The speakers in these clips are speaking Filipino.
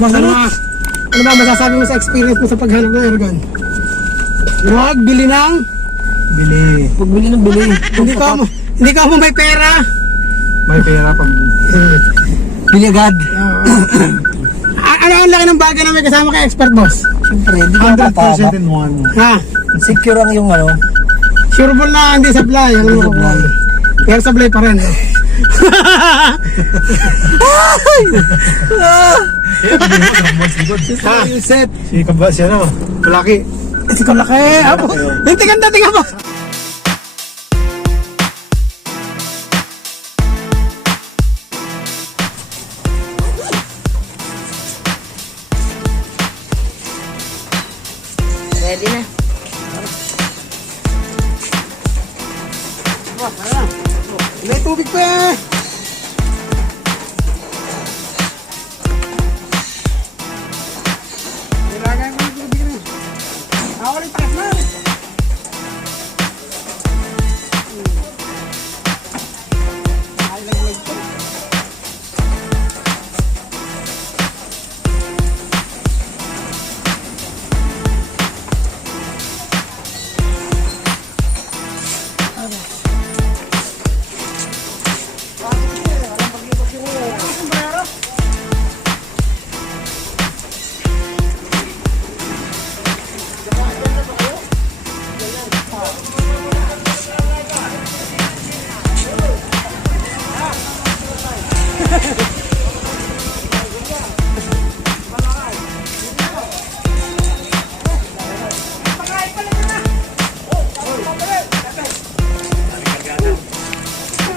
Boss, ano ba masasabi mo sa experience mo sa paghanap ng airgun? Huwag bili ng Huwag bili ng bili. hindi ka mo may pera. May pera pag bili agad. Ano ang laki ng bagay na may kasama kay expert, boss? Siyempre, hindi ka matama. 100% in one. Ha? Secure ang yung ano. Sureball na hindi supply. Ano mo? Pero supply pa rin. Yung set. Si Kaba siya no? Malaki. Si kalaki. Hindi ganda, tingnan mo. Ready na. May tubig pa eh. Nilagay mo ng tubig na. Ako rin takas na. Ay, laglag to.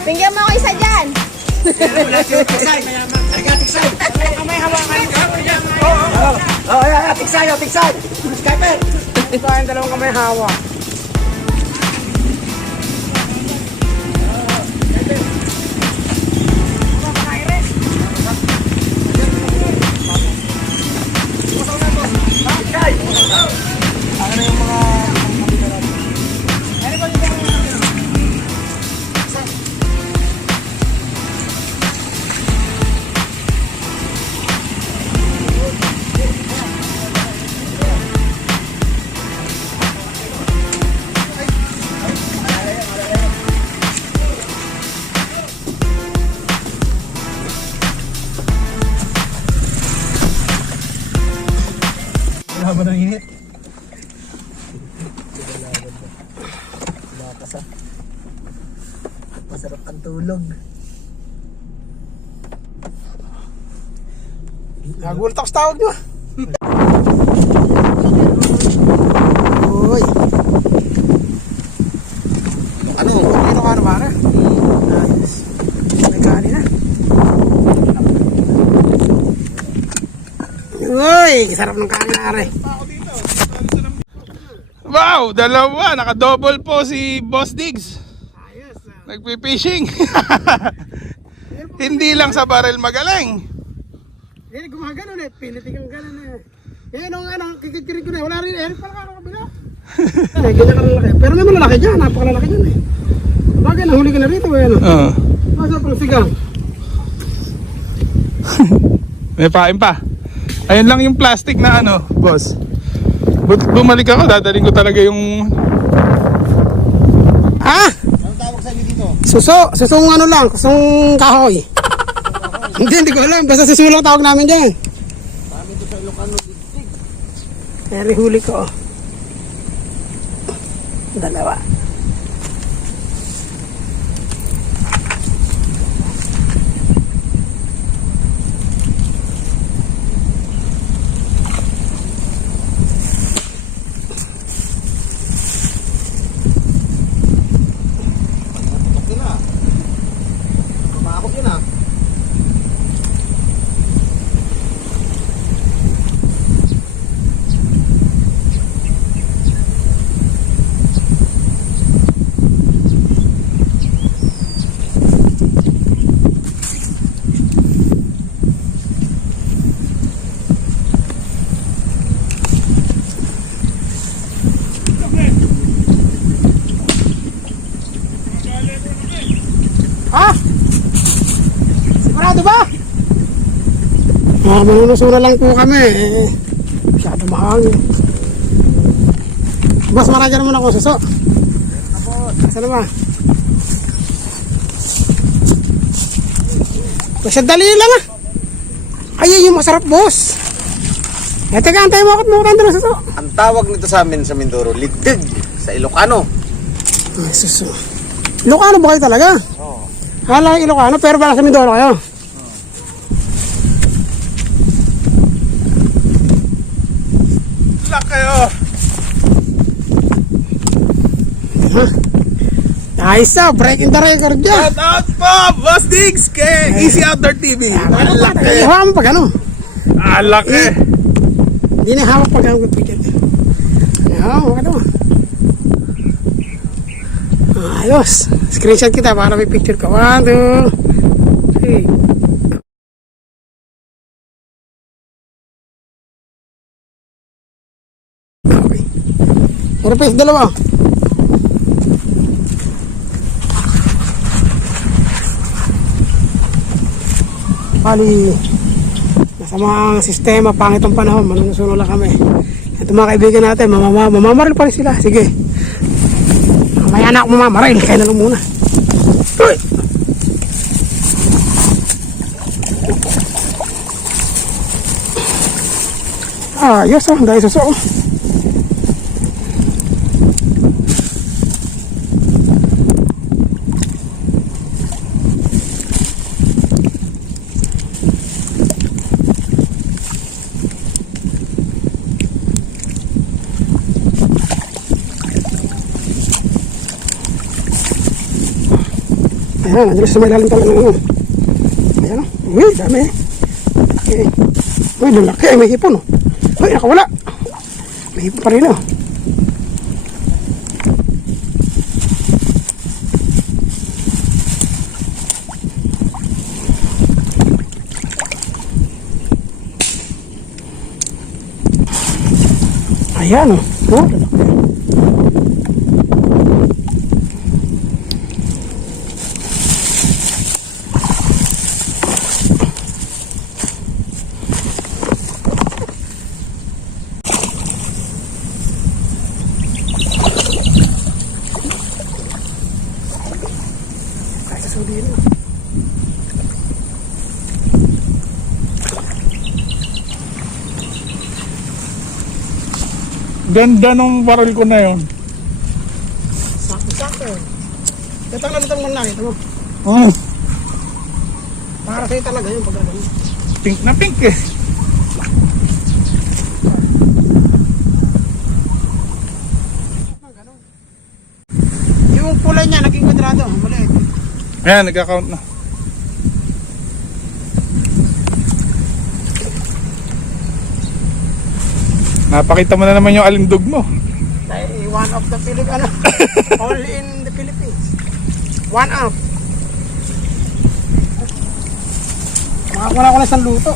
Bigyan mo ako isa dyan. Tiksay. Skyper. Ito ay dalawang kamay hawa. Laban ng init. Lakas ah. Masarap ang tulog. Nagulat ako sa tawag nyo. Uy. Ano? Ito ka naman eh. Nice. Nagkani na. Uy, sarap ng kanin na are. Wow, dalawa. Naka-double po si Boss Diggs. Nagpi-fishing. Hindi lang sa barrel magaling. Eh, gumagano na. Pinitikang gano'n na. Eh, nung kikikirig ko na. Wala rin. Eh, pala ka kabila. Eh, ganyan ka lalaki. Pero may malalaki dyan. Napakalalaki dyan eh. Bagay, nahuli ka na rito eh. Ano? Masa pang sigang. May pain pa. Ayun lang yung plastic na ano, boss. Bumalik ako, dadaling ko talaga yung... Ah! Anong tawag sa inyo dito? Susong ano lang. Susong kahoy. Hindi ko alam. Basta suso lang tawag namin dyan. Kami dito sa Ilocano District. Eh, huli ko. Dalawa. Tutok yun ah. Kumakot yun ah. Manunusura lang po kami. Masyado mahangin. Boss, manager mo na ako suso. Saan ba? Masyadali lang ah. Ay, yung masarap, boss. Teka, antay mo ako at ng suso. Ang tawag nito sa amin sa Mindoro, litig sa Ilocano. Ay, suso. Ilocano ba kayo talaga? Oo. Hala, Ilocano, pero baka sa Mindoro kayo. Laki oh. Nice ah, breaking the record dyan. Shout out po, Boss Diggs kay Easy Outdoor TV. Ang laki. Ihawa mo pag ano. Ang laki. Hindi na hawak pag ang picture. Ihawa mo ka naman. Ayos. Screenshot kita para may picture ka. 1, 2, 3. Okay. Pero pa dalawa. Bali, masama ang sistema, pangit ang panahon, manunusuno lang kami. Ito mga kaibigan natin, mamamaril pa rin sila. Sige. Mamaya na ako mamamaril, kaya na lang muna. Uy! Ayos ah, dahil suso. Ayan, nandiyan sa may lalim talaga ng ano. Ayan o. Uy, dami eh. Okay. Uy, lalaki. Ay, may hipon o. Uy, nakawala. May hipon pa rin o. Ayan o. Oh, lalaki. Ganda nung baril ko na yun. Sakto. Ito lang mo na, ito mo. Oh, Para sa'yo talaga yun pag gano'n. pink na pink eh. Yung kulay niya, naging kwadrado. Maliit. Ayan, nagka-count na. Napakita mo na naman yung alindog mo. Ay, one of the Philippines, only in the Philippines. One up. Makakuha ko na isang luto.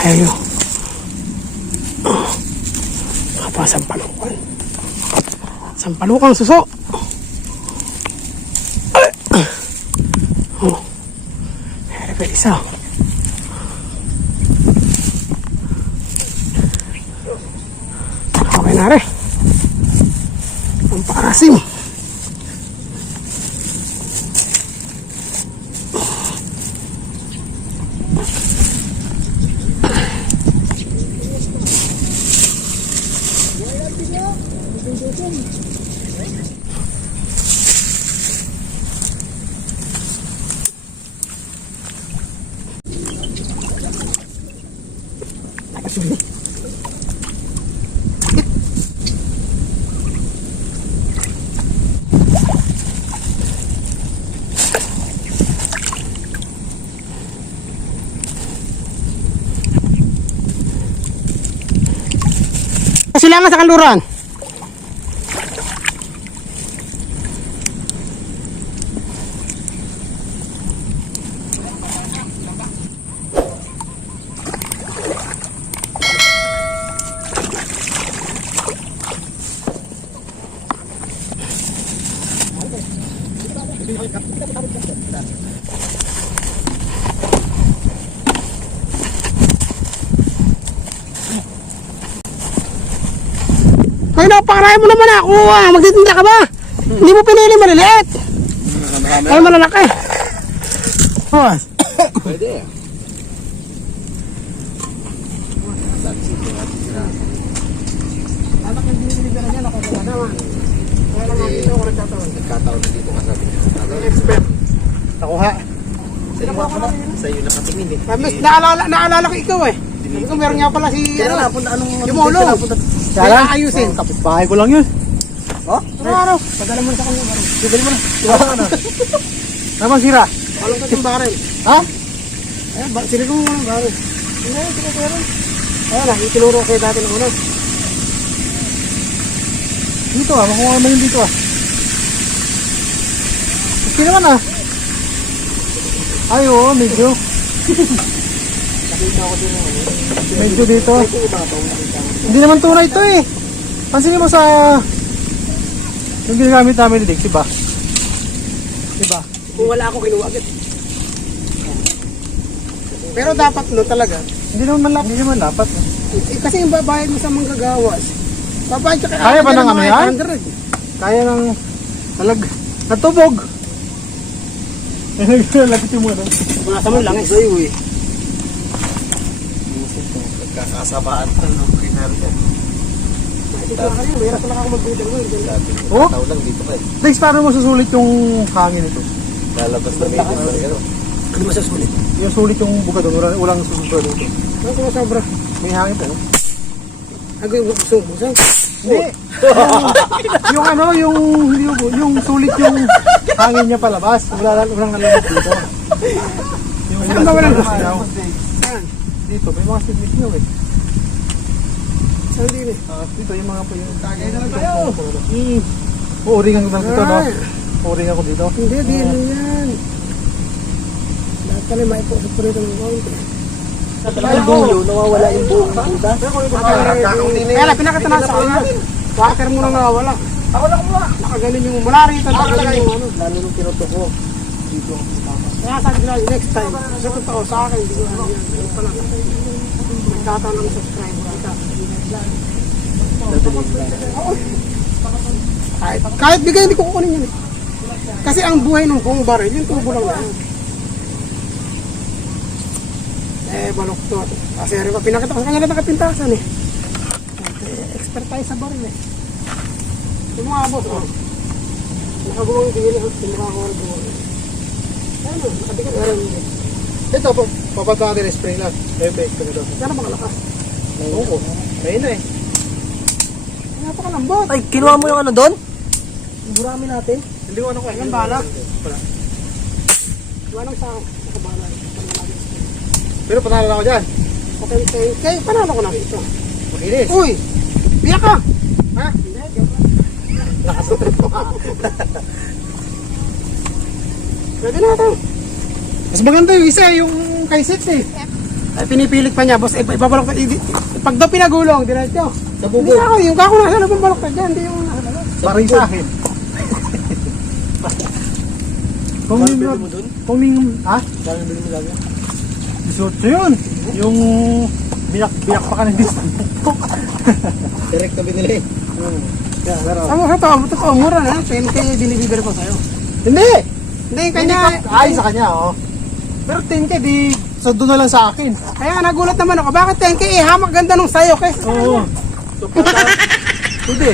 Ayo. Apa sampalukan? Sampalukan suso. Oh. Ada pa isa. Okay na rin. Ang parasim. Silangan sa kanluran. Ay, napakaraya mo naman ako. Magtitinda ka ba? Hindi mo pinili maliliit. Ay, malalaki. Oh. Pwede. Anak yung binibigyan niya, nakukuha naman. Kaya lang ang dito ako nagkataon. Nagkataon na dito ka sabi niya. Expert. Nakuha. Sa iyo nakatingin eh. Mas naalala ko ikaw eh. Sabi ko meron nga pala si yung molo. Kaya lang? Ayusin. Kapitbahay ko lang yun. Oh? Ano? Padala mo na sa kanya. Dali mo na. Naman sira. Walang katong baril. Ha? Ayan, sila ko walang baril. Hindi, sila ko meron. Ayan na, itinuro kayo dati ng una. Dito makuha naman yun dito Okay naman Ay oo, medyo. Medyo dito. Hindi naman tunay ito eh. Pansinin mo sa yung ginagamit namin ni Dick, diba? Diba? Kung wala ako, kinuha agad. Pero dapat no talaga. Hindi naman dapat. Kasi yung babayad mo sa manggagawas. Babayad ka Kaya ba ng ano yan? 800. Kaya ng natubog. Lapit yung mga Masa mo lang eh. Sa'yo eh. Nagkakasabaan pa ng kinarya. Dito na kayo, mahirap pala ako mag-breeder mo. Oh? Tao lang dito pa eh. Dex, paano mo susulit yung hangin ito? Lalabas na may gano'n. Ano masasulit? Yung sulit yung buka doon, walang susulit dito. Ano kung sobra? May hangin pa, no? Ako yung busong. Hindi. Yung ano, yung sulit yung hangin niya palabas. Walang nalabas dito. Yung Saan ba walang gusto? ano, Saan? dito, may mga signis nyo eh. Saan din eh? Dito, yung mga po yung... Tagay na lang tayo! Uuringan ko lang dito, no? Uuringan ko dito. Hindi, di rin yan. Lahat pala may ipusok ko rito ng konti. Nawawala yung buong buta. Kaya lang, pinakita na sa kanya. Water mo nang nawawala. Ako lang mo. Nakagaling yung mula rito. Nakagaling yung ano. Lalo nung kinuto ko. Dito. Kaya sabi ko lang, next time. Sa totoo sa akin, hindi ko ano yan. Ano pala. Nagkataon ng subscriber kita. Kahit bigay, hindi ko kukunin yun eh. Kasi ang buhay ng buong baril, yung tubo lang na yan. Balok to. Kasi rin pa, pinakita ko sa kanya na nakapintasan eh. Expert tayo sa baril eh. Yung mga boss, oh. Nakagawang tingin eh, yung mga kawal gawang. Ano, nakadikit na rin eh. Ito, papunta natin yung spray lang. Effect ko nito. Sana makalakas. Oo. Ayun na eh. Napakalambot. Ay, kinuha mo yung ano doon? Yung burami natin. Hindi ko ano ko. Ilang bala? Iwanang sa akin. Nakabala. Pero panalo na ako dyan. Okay, panalo ko na ito. Makinis. Uy! Biyak ka! Ha? Hindi, joke lang. Nakasutrip ko. Pwede na ito. Mas maganda yung isa, yung kay Sits eh. Ay, pinipilit pa niya, boss. Ibabalok na. Pag daw pinagulong, diretso. Sa Hindi bubog. ako, yung kako nasa labang balok ka dyan. Hindi yung nasa labas. Parang sa akin. Kung ning, ha? Dahil bilhin mo lagi. 18 yun. Yung biyak pa ka ng distance. Direct na binili. Yeah, pero... Totoo, mura na. 10K binibigay ko sa'yo. Hindi! Hindi, kanya. Ay, sa kanya, oh. Pero 10K, di... So, doon na lang sa akin. Kaya nagulat naman ako. Bakit 10K? Hamak ganda nung sayo, kes. Oo. So, hindi.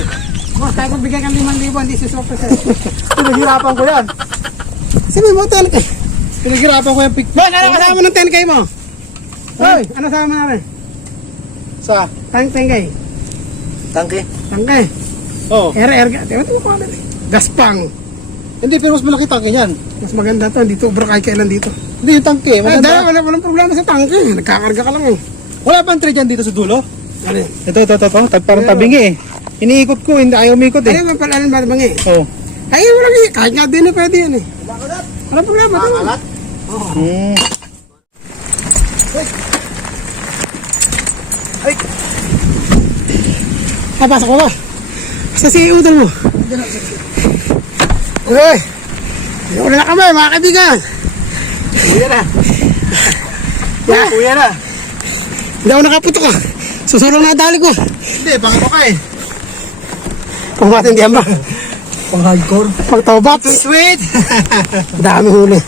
Boss, tayo magbigay kang 5,000, hindi si Sopra sa'yo. Pinaghirapan ko yan. Sabi mo, 10K. Pinaghirapan ko yung pick. Boss, ano kasama ng 10K mo? Hoy, ano kasama na rin? Sa? 10K. Tangke. Tangke. Oo. Tingnan mo pa ulit. Gaspang. Hindi, pero mas malaki tangke yan. Mas maganda to. Dito, bro, kahit kailan dito. Hindi yung tangke. Ay, dahil Maganda. walang problema sa tangke. Nagkakarga ka lang eh. Wala pang trade yan dito sa dulo. Ano yun? Ito. Parang tabingi eh. Iniikot ko, hindi ayaw umikot eh. Ano ba pala ng bangi? Oo. Ay, walang eh. Kahit nga din eh, pwede yan eh. Walang problema to. Hmm. Papasok ko ba? Basta si Udol mo. Okay. Wala na kami, mga kaibigan. Kuya na. Yeah. Kuya na. Hindi ako nakaputok ah. Susulong na dali ko. Hindi, baka ko ka eh. Pangmatindihan ba? Pang hardcore. Pang tobats. Sweet! Dami huli.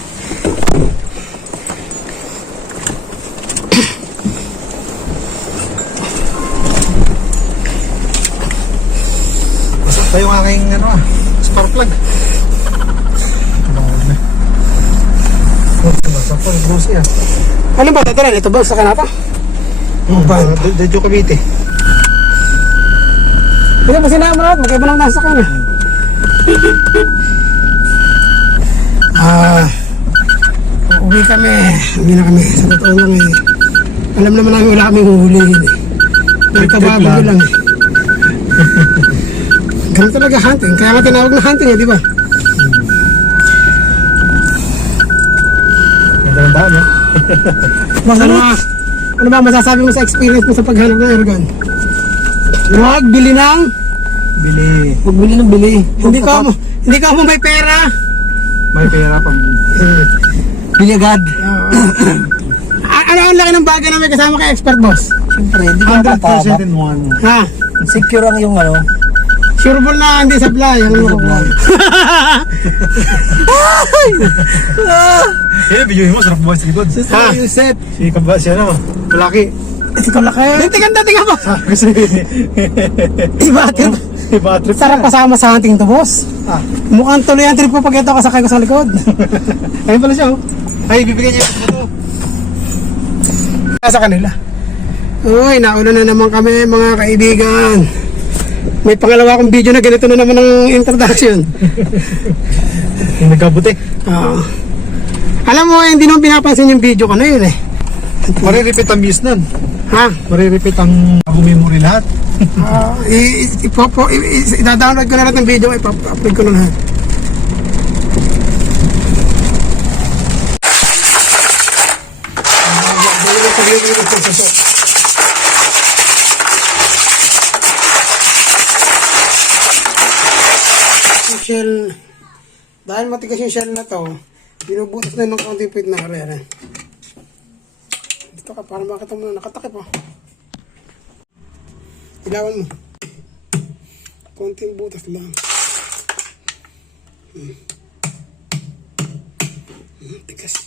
Masok pa yung aking spark plug. Masok pa yung busi Ano ba tatalan? Ito ba? Sa kanata? Dedyo Cavite. Hindi ba sinama lahat? Magkaiba lang nasa kanya. Uwi kami. Uwi na kami. Sa totoo lang alam naman namin wala kami huhulihin Nagkababago lang Ganun talaga hunting. Kaya nga tinawag na hunting di ba? Ganda ng daan Ano ba masasabi mo sa experience mo sa paghanap ng airgun? Huwag bili ng Huwag bili ng bili. Hindi ka mo may pera. May pera pang bili agad. Ano ang laki ng bagay na may kasama kay expert boss? Siyempre, hindi ka mapapaba. 100% in one. Ha? Secure ang yung Sure ball na hindi supply. Video mo, sarap buhay sa likod. Ha? Yusef. Si Kamba, si Kalaki. Ikaw laki. Tingnan mo. Kasi, Iba trip. trip. Sarap kasama sa hunting to boss. Mukhang tuloy ang trip ko pag ito kasakay ko sa likod. Ayun pala siya Ay, bibigyan niya ito. Sa kanila. Uy, nauna na naman kami mga kaibigan. May pangalawa akong video na ganito na naman ang introduction. Yung nagkabuti. Alam mo, hindi naman pinapansin yung video ko na yun Mariripit ang views nun. Ha? Mariripit ang memory lahat. Ida-download ko na lahat ng video, ipap-upload ko na lahat. Shell, dahil matigas yung shell na to, binubutas na ng konting pit na karera. Dito ka, para makita mo na nakatakip Ilawan mo. Konting butas lang. Tigas.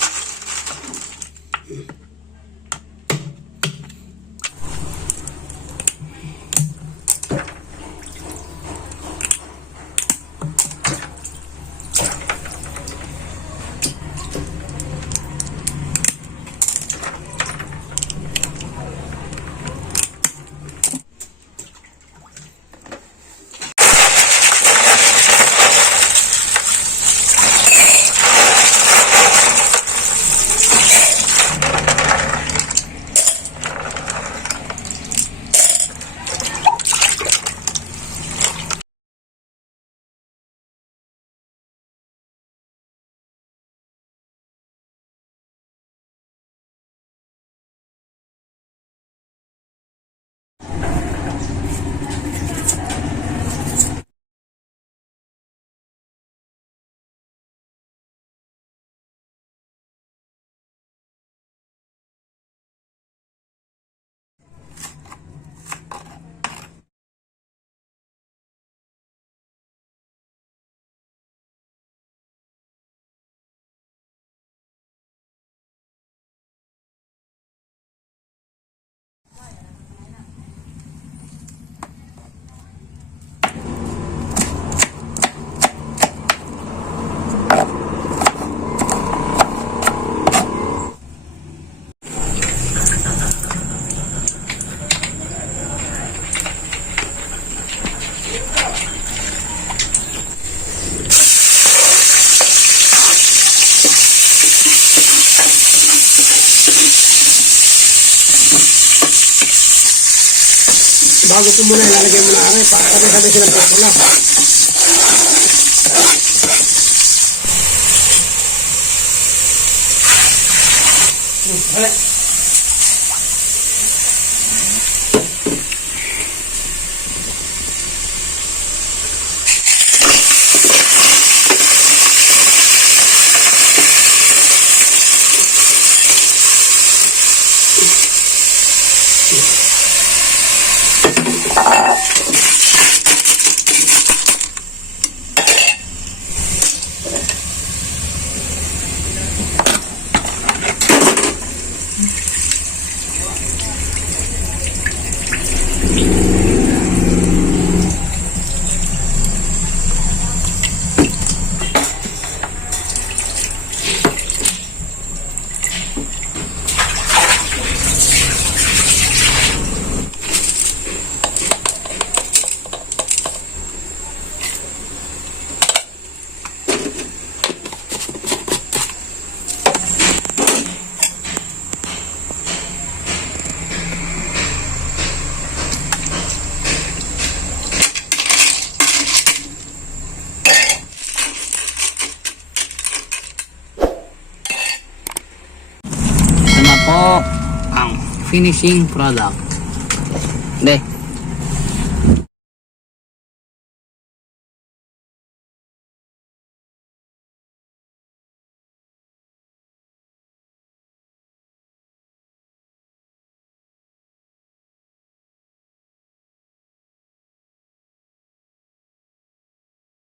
Bago po muna ilalagay mo na aray para sabay-sabay silang pagpula. ang finishing product. Hindi.